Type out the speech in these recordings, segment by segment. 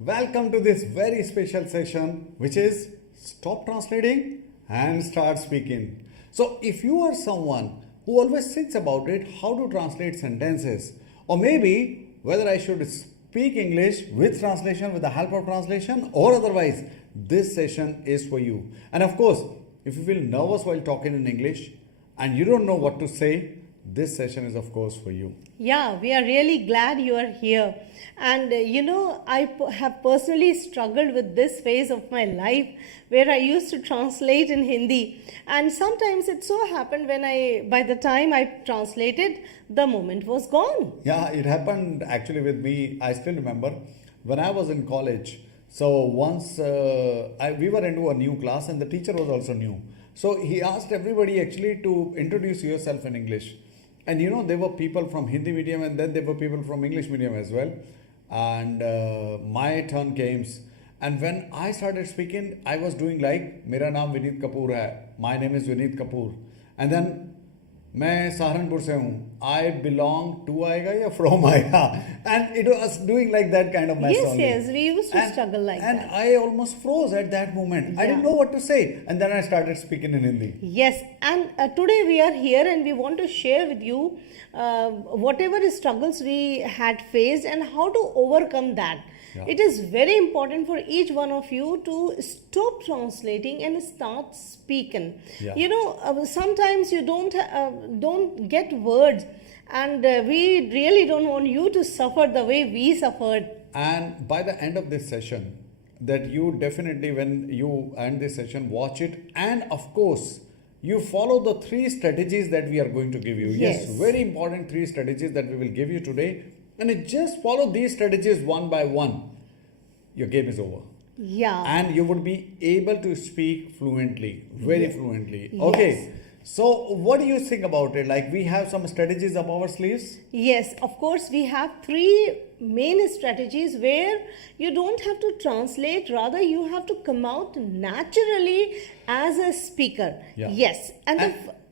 welcome to this very special session, which is Stop Translating and Start Speaking. So, if you are someone who always thinks about it, how to translate sentences, or maybe whether I should speak English with translation, with the help of translation, or otherwise, this session is for you. And of course, if you feel nervous while talking in English and you don't know what to say, this session is of course for you. Yeah, we are really glad you are here. And I have personally struggled with this phase of my life where I used to translate in Hindi. And sometimes it so happened by the time I translated, the moment was gone. Yeah, it happened actually with me. I still remember when I was in college. So once we were into a new class and the teacher was also new. So he asked everybody actually to introduce yourself in English. And there were people from Hindi medium and then there were people from English medium as well. And my turn came. And when I started speaking, I was doing like, Mera naam Vinit Kapoor hai. My name is Vinit Kapoor. And then, मैं सहारनपुर से हूँ. I belong to आएगा या from आएगा. And it was doing like that kind of mess only. Yes, we used to struggle like that. And I almost froze at that moment. I didn't know what to say. And then I started speaking in Hindi. Yes, and today we are here and we want to share with you whatever struggles we had faced and how to overcome that. Yeah. It is very important for each one of you to stop translating and start speaking. Yeah. Sometimes you don't get words, and we really don't want you to suffer the way we suffered. And by the end of this session, that you definitely, when you end this session, watch it, and of course, you follow the 3 strategies that we are going to give you. Yes, very important 3 strategies that we will give you today. And you just follow these strategies one by one. Your game is over. Yeah. And you would be able to speak fluently, very fluently. Okay. Yes. So what do you think about it? Like we have some strategies up our sleeves? Yes, of course, we have 3 main strategies where you don't have to translate, rather you have to come out naturally as a speaker. Yeah. Yes. And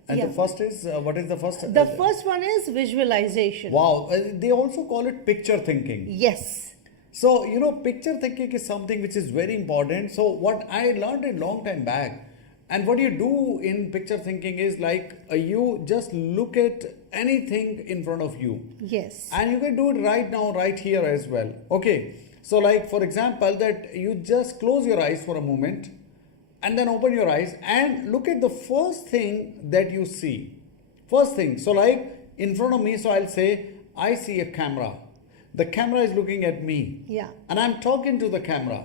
the first is, what is the first? The first one is visualization. Wow. They also call it picture thinking. Yes. So, picture thinking is something which is very important. So, what I learned a long time back, and what you do in picture thinking is like you just look at anything in front of you. Yes. And you can do it right now, right here as well. Okay. So, like for example, that you just close your eyes for a moment and then open your eyes and look at the first thing that you see. First thing. So, like in front of me, so I'll say, I see a camera. The camera is looking at me. Yeah. And I'm talking to the camera.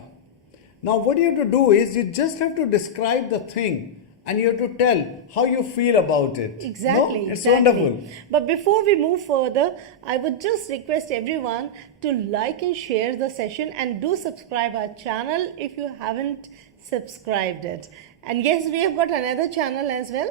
Now, what you have to do is you just have to describe the thing and you have to tell how you feel about it. Exactly. No? It's exactly. wonderful. But before we move further, I would just request everyone to like and share the session and do subscribe our channel if you haven't subscribed it. And yes, we have got another channel as well.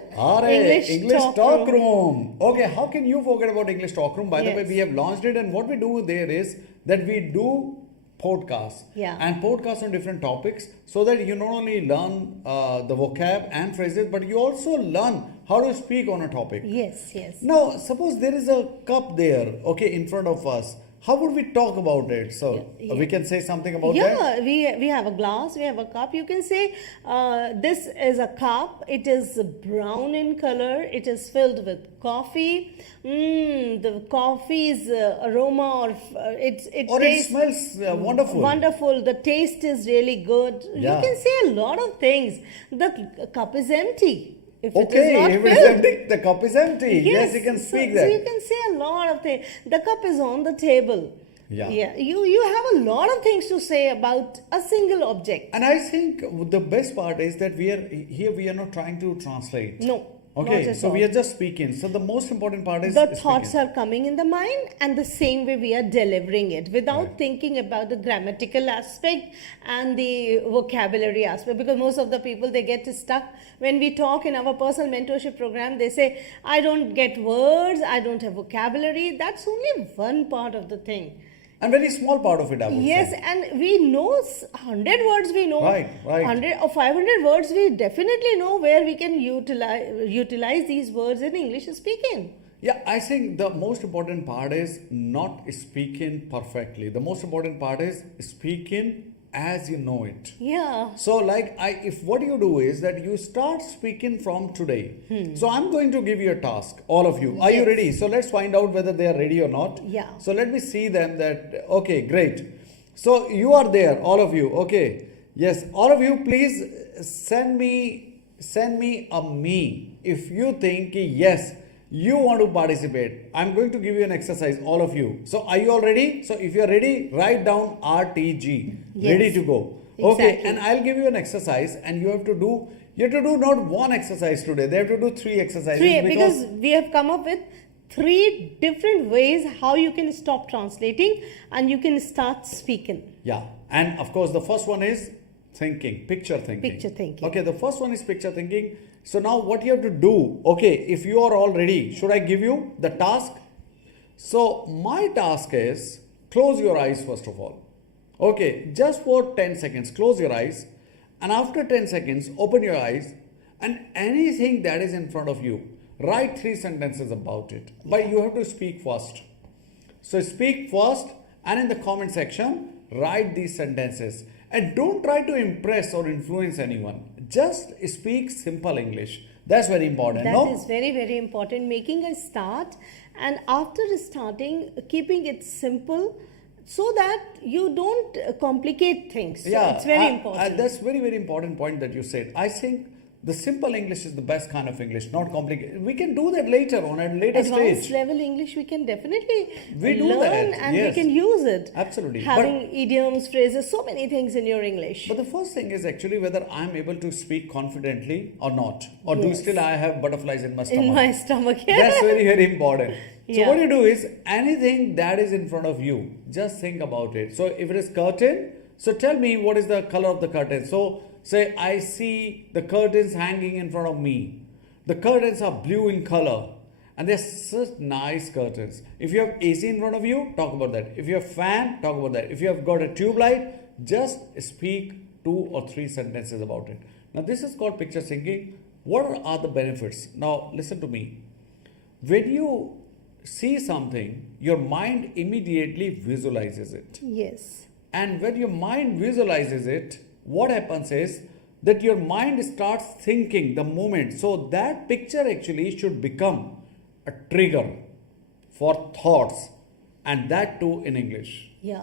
English Talk Room. Okay, how can you forget about English Talk Room? By the way, we have launched it, and what we do there is that we do podcasts. Yeah. And podcasts on different topics so that you not only learn the vocab and phrases, but you also learn how to speak on a topic. Yes, yes. Now, suppose there is a cup there, okay, in front of us. How would we talk about it? So, we can say something about that? Yeah, we have a glass, we have a cup. You can say this is a cup. It is brown in color. It is filled with coffee. The coffee's aroma it smells wonderful. Wonderful. The taste is really good. Yeah. You can say a lot of things. The cup is empty. If if it's empty, the cup is empty. Yes, you can speak that. So you can say a lot of things. The cup is on the table. Yeah. You have a lot of things to say about a single object. And I think the best part is that we are not trying to translate. No. Okay, so we are just speaking. So the most important part is the thoughts are coming in the mind, and the same way we are delivering it without thinking about the grammatical aspect and the vocabulary aspect, because most of the people, they get stuck when we talk in our personal mentorship program. They say, I don't get words, I don't have vocabulary. That's only one part of the thing. A very small part of it, I would Yes, say. and we know 100 words we know. Right. 100 or 500 words we definitely know where we can utilize these words in English speaking. Yeah, I think the most important part is not speaking perfectly. The most important part is speaking as you know it. Yeah. So, if what you do is that you start speaking from today. So, I'm going to give you a task, all of you. Are you Yes. ready? So, let's find out whether they are ready or not. Yeah. So, let me see them that, okay, great. So, you are there, all of you. Okay. Yes, all of you, please send me a me if you think yes, you want to participate. I'm going to give you an exercise, all of you. So, are you all ready? So, if you are ready, write down RTG, Yes. ready to go. Okay, Exactly. and I'll give you an exercise, and you have to do not one exercise today. They have to do three exercises. Because we have come up with 3 different ways how you can stop translating and you can start speaking. Yeah, and of course, the first one is picture thinking. Picture thinking. Okay, the first one is picture thinking. So now what you have to do, okay, if you are all ready, should I give you the task? So my task is close your eyes first of all. Okay, just for 10 seconds, close your eyes, and after 10 seconds, open your eyes, and anything that is in front of you, write 3 sentences about it. But you have to speak first. So speak first, and in the comment section, write these sentences. And don't try to impress or influence anyone. Just speak simple English. That's very important. That is very, very important. Making a start, and after starting, keeping it simple so that you don't complicate things. So Yeah, it's very important. That's very, very important point that you said. I think the simple English is the best kind of English, not complicated. We can do that later on at a later Advanced stage. level English, we can definitely We do learn that, and yes. we can use it. Absolutely. Having idioms, phrases, so many things in your English. But the first thing is actually whether I'm able to speak confidently or not. Or do Yes. still I have butterflies in my stomach? In my stomach. That's very, very important. So Yeah. what you do is anything that is in front of you, just think about it. So if it is curtain, so tell me what is the color of the curtain. So say I see the curtains hanging in front of me. The curtains are blue in color. And they're such nice curtains. If you have AC in front of you, talk about that. If you have fan, talk about that. If you have got a tube light, just speak 2 or 3 sentences about it. Now this is called picture thinking. What are the benefits? Now listen to me. When you see something, your mind immediately visualizes it. Yes. And when your mind visualizes it, what happens is that your mind starts thinking the moment. So that picture actually should become a trigger for thoughts, and that too in English. Yeah.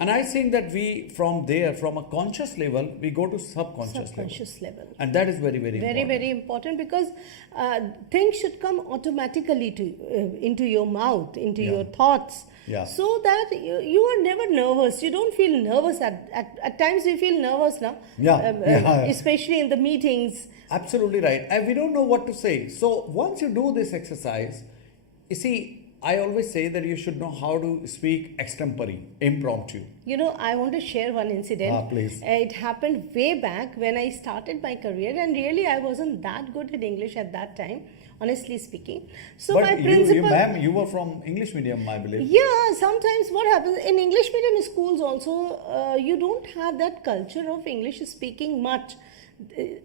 And I think that we from there, from a conscious level, we go to Subconscious level. And that is very, very Very, important. very important, because things should come automatically into your mouth, into Yeah. your thoughts. Yeah. So that you are never nervous. You don't feel nervous at times. We feel nervous now. Yeah. Especially in the meetings. Absolutely right. And we don't know what to say. So once you do this exercise, you see, I always say that you should know how to speak extempore, impromptu. You know, I want to share one incident. Please. It happened way back when I started my career, and really I wasn't that good at English at that time, honestly speaking. So my But principal. ma'am, you were from English medium, I believe. Yeah, sometimes what happens in English medium schools also, you don't have that culture of English speaking much.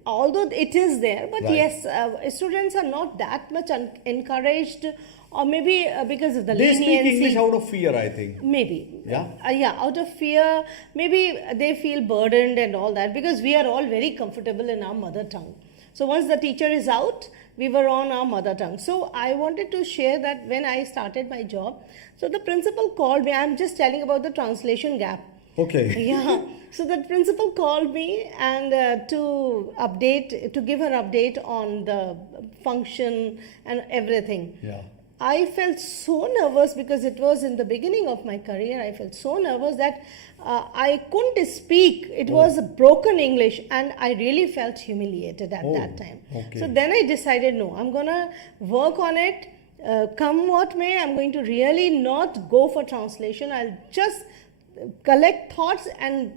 Although it is there, but Right. yes, students are not that much encouraged, or maybe because of the They speak leniency. English out of fear, I think. Maybe. Yeah? Yeah, out of fear. Maybe they feel burdened and all that, because we are all very comfortable in our mother tongue. So once the teacher is out, we were on our mother tongue. So I wanted to share that when I started my job, so the principal called me. I'm just telling about the translation gap. Okay. Yeah. So the principal called me and to give her update on the function and everything. Yeah. I felt so nervous because it was in the beginning of my career. I felt so nervous that I couldn't speak. It was a broken English, and I really felt humiliated at that time. Okay. So then I decided, no, I'm going to work on it. Come what may, I'm going to really not go for translation. I'll just collect thoughts and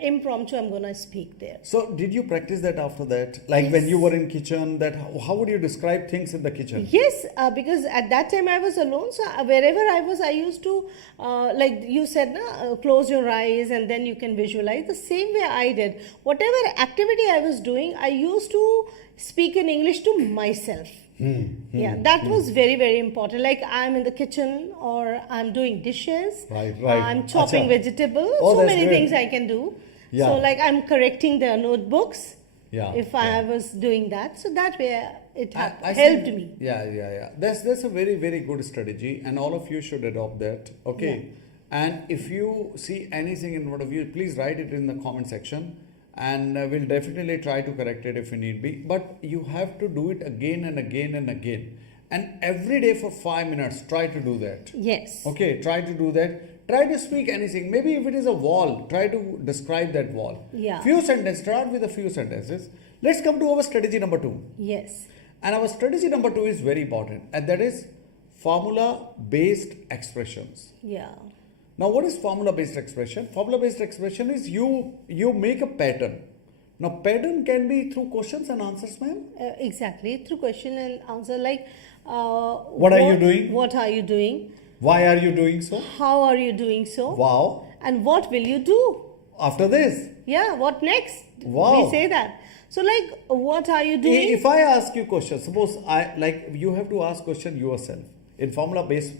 impromptu I'm going to speak there. So did you practice that after that? Like when you were in kitchen, that how would you describe things in the kitchen? Yes, because at that time I was alone. So wherever I was, I used to, like you said, close your eyes and then you can visualize. The same way I did. Whatever activity I was doing, I used to speak in English to myself. Yeah, that was very, very important. Like I'm in the kitchen or I'm doing dishes. Right. I'm chopping Acha. vegetables. Oh, So that's many great. things I can do. Yeah. So like I'm correcting the notebooks. Yeah, If yeah. I was doing that, so that way it I helped see- me. Yeah. That's a very, very good strategy, and all of you should adopt that. Okay. And if you see anything in front of you, please write it in the comment section, and we'll definitely try to correct it if need be. But you have to do it again and again and again, and every day for 5 minutes. Try to do that. Yes. Okay, try to do that. Try to speak anything. Maybe if it is a wall, try to describe that wall. Yeah. Few sentences. Start with a few sentences. Let's come to our strategy number 2. Yes. And our strategy number 2 is very important, and that is formula-based expressions. Yeah. Now, what is formula-based expression? Formula-based expression is you make a pattern. Now, pattern can be through questions and answers, ma'am. Exactly. Through question and answer, like What are you doing? What are you doing? Why are you doing so? How are you doing so? Wow. And what will you do? After this. Yeah, what next? Wow. We say that. So like, what are you doing? If I ask you question, suppose you have to ask question yourself. In formula-based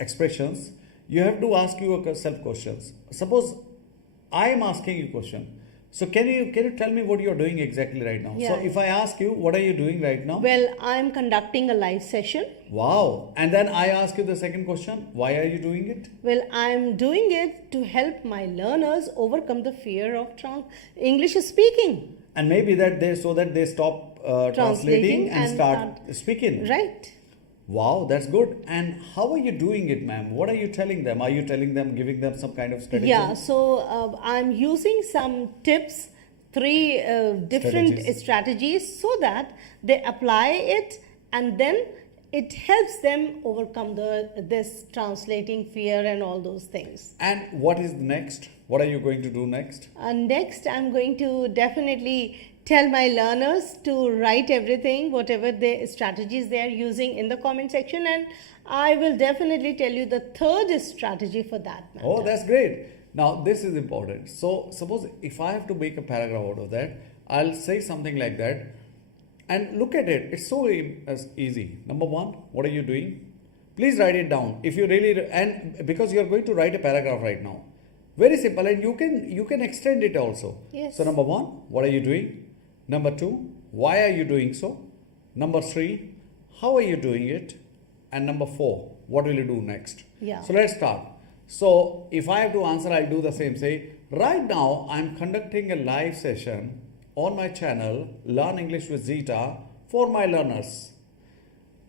expressions, you have to ask yourself questions. Suppose I am asking you question. So can you tell me what you are doing exactly right now? Yeah. So if I ask you, what are you doing right now? Well, I'm conducting a live session. Wow. And then I ask you the second question. Why are you doing it? Well, I'm doing it to help my learners overcome the fear of English speaking. And maybe that they stop translating and start speaking. Right. Wow, that's good. And how are you doing it, ma'am? What are you telling them? Are you telling them, giving them some kind of strategy? Yeah, so I'm using some tips, 3 different strategies so that they apply it, and then it helps them overcome this translating fear and all those things. And what is next? What are you going to do next? Next, I'm going to definitely tell my learners to write everything, whatever the strategies they are using in the comment section, and I will definitely tell you the 3rd strategy for that matter. Oh, that's great. Now, this is important. So, suppose if I have to make a paragraph out of that, I'll say something like that. And look at it. It's so easy. Number 1, what are you doing? Please write it down. If you really, and because you're going to write a paragraph right now. Very simple, and you can extend it also. Yes. So, number 1, what are you doing? Number 2, why are you doing so? Number 3, how are you doing it? And number 4, what will you do next? Yeah. So let's start. So if I have to answer, I'll do the same. Say, right now I'm conducting a live session on my channel, Learn English with ZiTA, for my learners.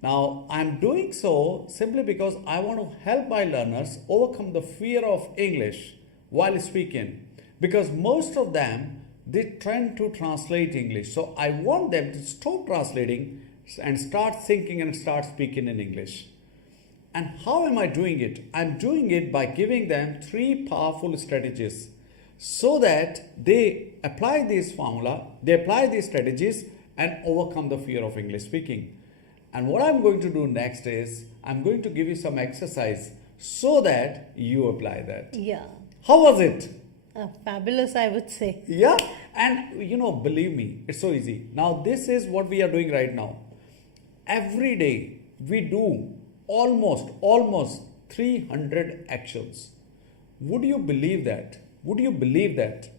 Now I'm doing so simply because I want to help my learners overcome the fear of English while speaking. Because most of them, they tend to translate English. So I want them to stop translating and start thinking and start speaking in English. And how am I doing it? I'm doing it by giving them 3 powerful strategies so that they apply this formula, they apply these strategies and overcome the fear of English speaking. And what I'm going to do next is I'm going to give you some exercise so that you apply that. Yeah. How was it? Fabulous, I would say. Yeah, and believe me, it's so easy. Now, this is what we are doing right now. Every day, we do almost 300 actions. Would you believe that? Would you believe that?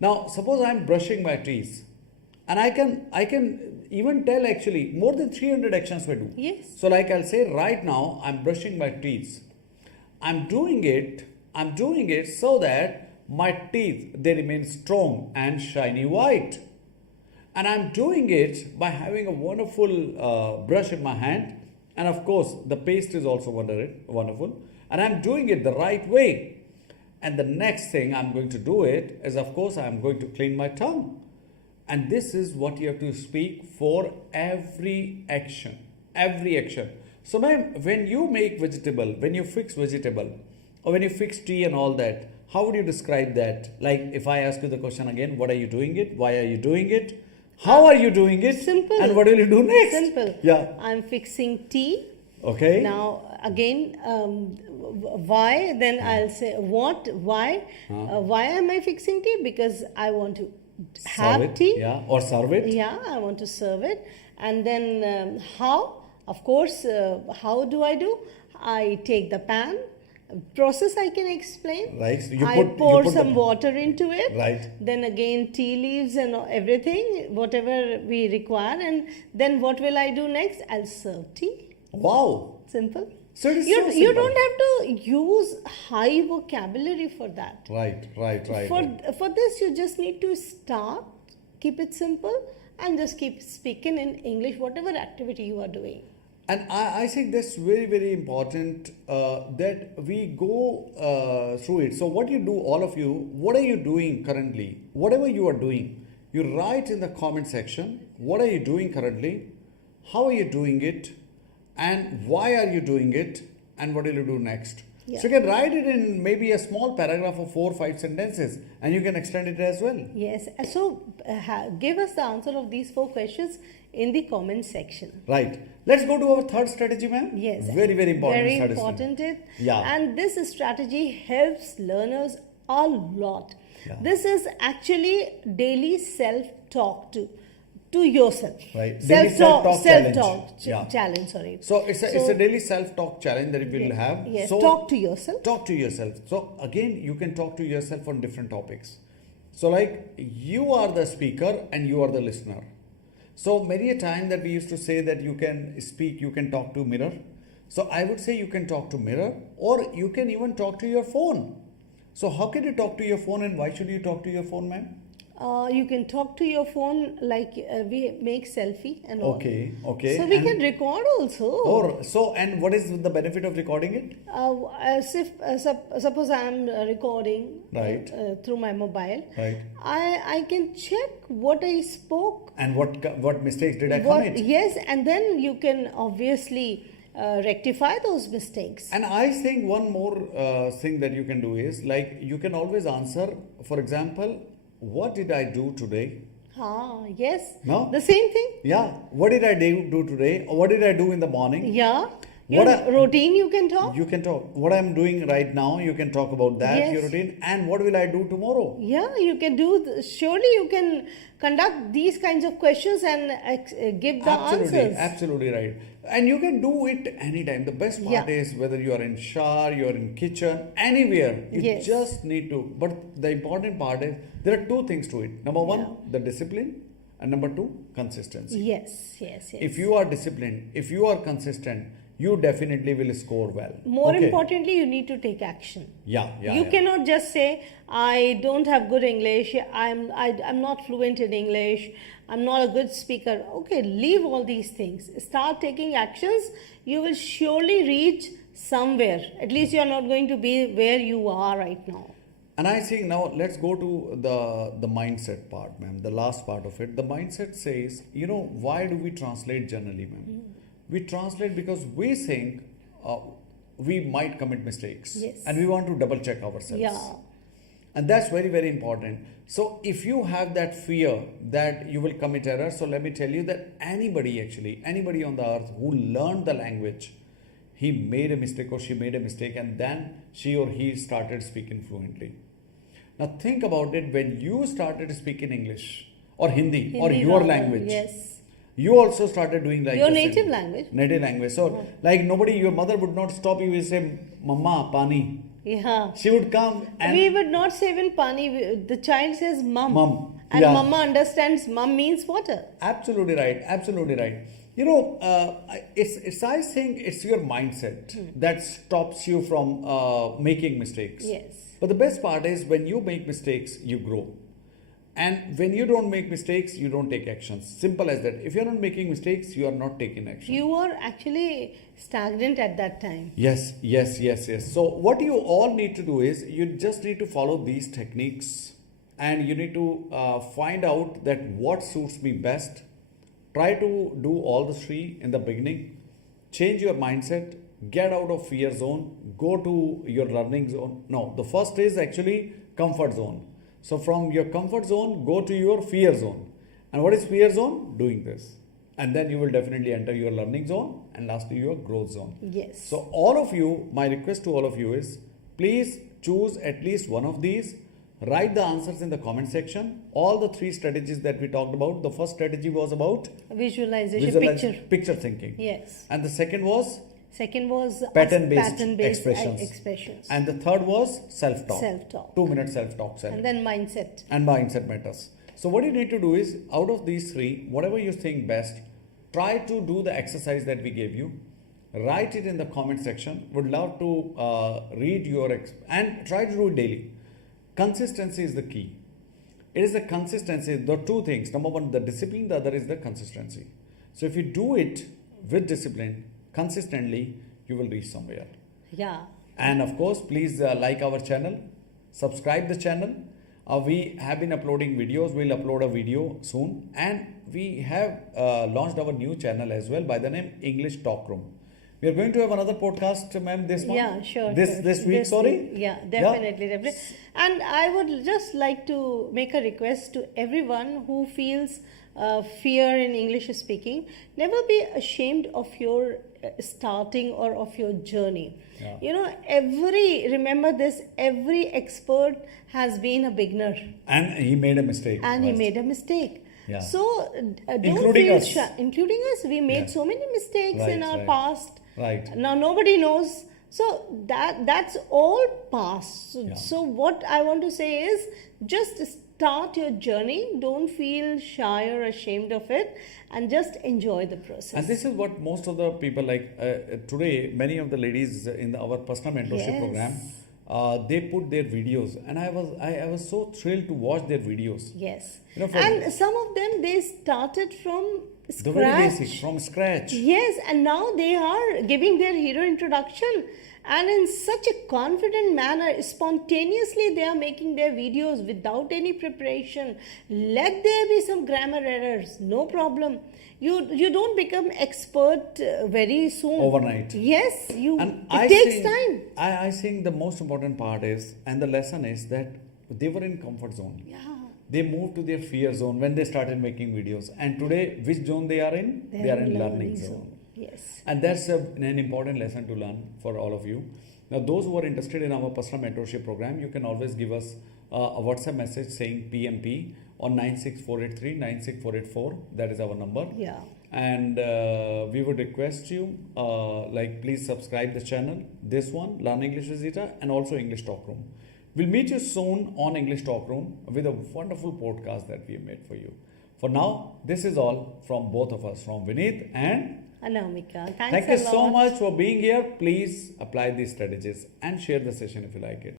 Now, suppose I'm brushing my teeth, and I can even tell actually more than 300 actions we do. Yes. So, like I'll say right now, I'm brushing my teeth. I'm doing it so that my teeth, they remain strong and shiny white. And I'm doing it by having a wonderful brush in my hand. And of course, the paste is also wonderful. And I'm doing it the right way. And the next thing I'm going to do it is, of course, I'm going to clean my tongue. And this is what you have to speak for every action. Every action. So, ma'am, when you make vegetable, when you fix vegetable, or when you fix tea and all that, how would you describe that? Like if I ask you the question again, what are you doing it? Why are you doing it? How are you doing it? Simple. And what will you do next? Simple. Yeah. I'm fixing tea. Okay. Now again, why? Then I'll say what? Why? Why am I fixing tea? Because I want to have Serve it, tea. yeah, or serve it. Yeah, I want to serve it. And then how? Of course, how do? I take the pan. Process I can explain. Right. So I pour put some water into it. Right. Then again tea leaves and everything, whatever we require. And then what will I do next? I'll serve tea. Wow. Simple. So it is You so simple. don't have to use high vocabulary for that. Right. For this, you just need to start, keep it simple, and just keep speaking in English, whatever activity you are doing. And I think that's very, very important that we go through it. So what you do, all of you, what are you doing currently? Whatever you are doing, you write in the comment section, what are you doing currently? How are you doing it? And why are you doing it? And what will you do next? Yeah. So you can write it in maybe a small paragraph of 4 or 5 sentences, and you can extend it as well. Yes. So give us the answer of these 4 questions in the comment section. Right. Let's go to our third strategy, ma'am. Yes. Very, very important Very strategy. important. Yeah. And this strategy helps learners a lot. Yeah. This is actually daily self-talk to yourself. Right. Daily self-talk challenge. Challenge, sorry. So it's a daily self-talk challenge that you will have. Yes. So Talk to yourself. Talk to yourself. So again, you can talk to yourself on different topics. So like you are the speaker and you are the listener. So many a time that we used to say that you can speak, you can talk to mirror. So I would say you can talk to mirror, or you can even talk to your phone. So how can you talk to your phone, and why should you talk to your phone, ma'am? You can talk to your phone like we make selfie and all. Okay. So we can record also. And what is the benefit of recording it? As if suppose I am recording Right. through my mobile. Right. I can check what I spoke. And what mistakes did I commit? Yes, and then you can obviously rectify those mistakes. And I think one more thing that you can do is, like, you can always answer, for example, what did I do today? Yes. No? The same thing. Yeah. What did I do today? Or what did I do in the morning? Yeah. Your routine you can talk. You can talk. What I'm doing right now, you can talk about that, Yes. your routine. And what will I do tomorrow? Yeah, you can do. Surely you can conduct these kinds of questions and give the answers. Absolutely right. And you can do it anytime. The best part is whether you are in shower, you are in kitchen, anywhere. You just need to. But the important part is there are 2 things to it. Number 1, the discipline, and number 2, consistency. Yes. If you are disciplined, if you are consistent, you definitely will score well. More importantly, you need to take action. You Cannot just say, I don't have good English, I'm not fluent in English, I'm not a good speaker. Okay, leave all these things. Start taking actions. You will surely reach somewhere. At least you are not going to be where you are right now. And I think now let's go to the mindset part, ma'am, the last part of it. The mindset says, why do we translate generally, ma'am? We translate because we think we might commit mistakes. Yes. And we want to double check ourselves. Yeah. And that's very, very important. So if you have that fear that you will commit error, so let me tell you that anybody on the earth who learned the language, he made a mistake or she made a mistake, and then she or he started speaking fluently. Now think about it, when you started speaking English or Hindi or your language. Yes. You also started doing like your the native same. language. Native language. So like your mother would not stop you and say, Mama, pani. Yeah. She would come and... We would not say even pani. The child says mum. Mum. And mama understands mum means water. Absolutely right. Absolutely right. I think it's your mindset that stops you from making mistakes. Yes. But the best part is when you make mistakes, you grow. And when you don't make mistakes, you don't take actions. Simple as that. If you're not making mistakes, you are not taking action. You are actually stagnant at that time. Yes. So what you all need to do is you just need to follow these techniques, and you need to find out that what suits me best. Try to do all the 3 in the beginning. Change your mindset. Get out of fear zone. Go to your learning zone. No, the first is actually comfort zone. So from your comfort zone, go to your fear zone. And what is fear zone? Doing this. And then you will definitely enter your learning zone, and lastly your growth zone. Yes. So all of you, my request to all of you is, please choose at least one of these. Write the answers in the comment section. All the 3 strategies that we talked about. The first strategy was about Visualization, picture thinking. Yes. And the second was pattern-based expressions. And the third was self-talk. 2-minute self-talk. And then mindset. And mindset matters. So what you need to do is, out of these 3, whatever you think best, try to do the exercise that we gave you. Write it in the comment section. Would love to read your and try to do it daily. Consistency is the key. It is the consistency. The 2 things. Number 1, the discipline. The other is the consistency. So if you do it with discipline, consistently, you will reach somewhere. Yeah. And of course, please like our channel, subscribe the channel. We have been uploading videos. We'll upload a video soon, and we have launched our new channel as well by the name English Talk Room. We are going to have another podcast, ma'am, this month. Yeah, sure. This week, sorry. Yeah, definitely. And I would just like to make a request to everyone who feels fear in English speaking. Never be ashamed of your starting or of your journey. Yeah. You know, remember this, every expert has been a beginner. And he made a mistake. Yeah. So don't including feel us. shy. Including us, we made so many mistakes in our past. Right. Now nobody knows. So that's all past. So what I want to say is, just start your journey. Don't feel shy or ashamed of it, and just enjoy the process. And this is what most of the people like today. Many of the ladies in our personal mentorship program, they put their videos, and I was so thrilled to watch their videos. Yes. You know, and some of them, they started from scratch. The very basic, from scratch. Yes, and now they are giving their hero introduction, and in such a confident manner, spontaneously they are making their videos without any preparation. Let there be some grammar errors, no problem. You don't become expert very soon. Overnight. Yes, it takes time. I think the most important part is, and the lesson is, that they were in comfort zone. Yeah. They moved to their fear zone when they started making videos. And today, which zone they are in? They are in learning zone. Yes. And that's an important lesson to learn for all of you. Now, those who are interested in our personal mentorship program, you can always give us a WhatsApp message saying PMP on 96483-96484. That is our number. Yeah. And we would request you, please subscribe the channel. This one, Learn English with ZiTA, and also English Talk Room. We'll meet you soon on English Talk Room with a wonderful podcast that we have made for you. For now, this is all from both of us, from Vinit and Anamika. Thank you so much for being here. Please apply these strategies and share the session if you like it.